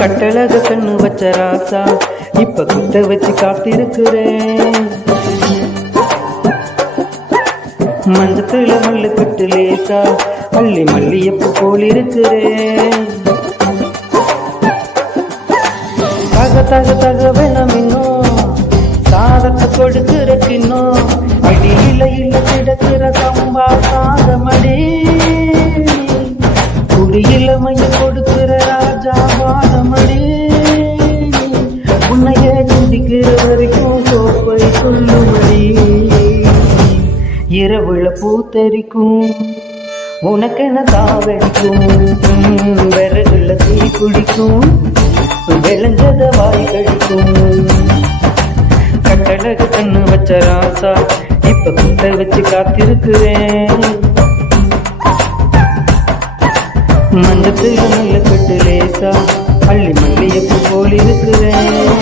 கட்டழக கண்ணு வச்ச ராசா இப்ப குத்த வச்சு காத்திருக்கிறேன். மஞ்சத்துல மல்லு கட்டு லேசா அள்ளி மல்லியப்பு போல் இருக்கிறேன். தக தக தக வேணும் இன்னும் சாதத்தை கொடுக்கிற கிண்ணம் அடியில இல்ல கிடக்கிற சம்பா சாதமடி குடியிலமைய கொடுக்கிற ராஜா வாதமடி உன்னைய குடிக்கிற வரைக்கும் கோப்பை சொல்லுமடி இரவுல பூத்தரிக்கும் உனக்கென தாவடிக்கும் விறகுல தீ குடிக்கும் விளைஞ்சத வாய் கழிக்கும். கட்டழகு கண்ணு வச்ச ராசா இப்ப குத்த வச்சு காத்திருக்கிறேன். மஞ்சத்துல நல்ல கட்டு லேசா அள்ளி மல்லியப்பு போல் இருக்கிறேன்.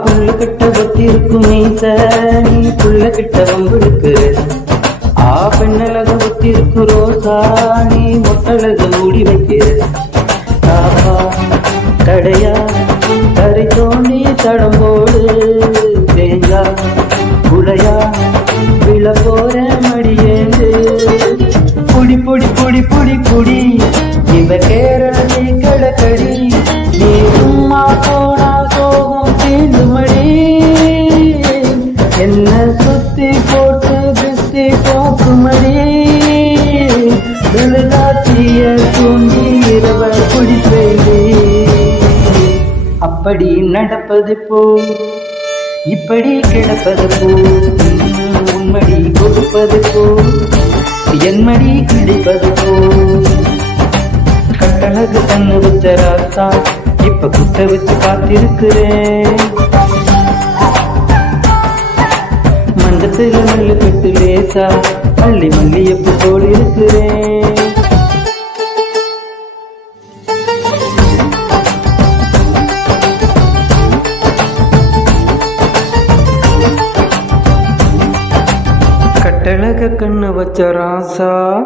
புள்ள கிட்ட ஒத்திருக்கும் மீச நீ புள்ள கிட்ட வம்புடுக்குற. பெண்ணழக ஒத்திருக்கும் ரோசா நீ மொட்டழக மூடி வைக்கிற. தாப்பா கடையா கரை தோண்டி தடம் போடு தேங்கா புளையா விழ போற மடியேந்து புடி புடி புடி புடி புடி இவ கேரளி கடக்கடி நீ சும்மா போனா சோகம் தீண்டுமடி என்ன சுத்தி போட்டு திருஷ்டி போக்குமடி விழுதாத்திய தூண்டி இரவ குடிப்பேடி அப்படி நடப்பது போ இப்படி கிடப்பது போ உன்மடி கொடுப்பது போ என்மடி கிடைப்பது போ. கட்டழகு கண்ணு வச்ச ராசா இப்ப குத்த வச்சு காத்திருக்கிறேன். மஞ்சத்துல மல்லு கட்டு லேசா அள்ளி மல்லியப்பு போல் இருக்கிறேன். கட்டழக கண்ணு வச்ச ராசா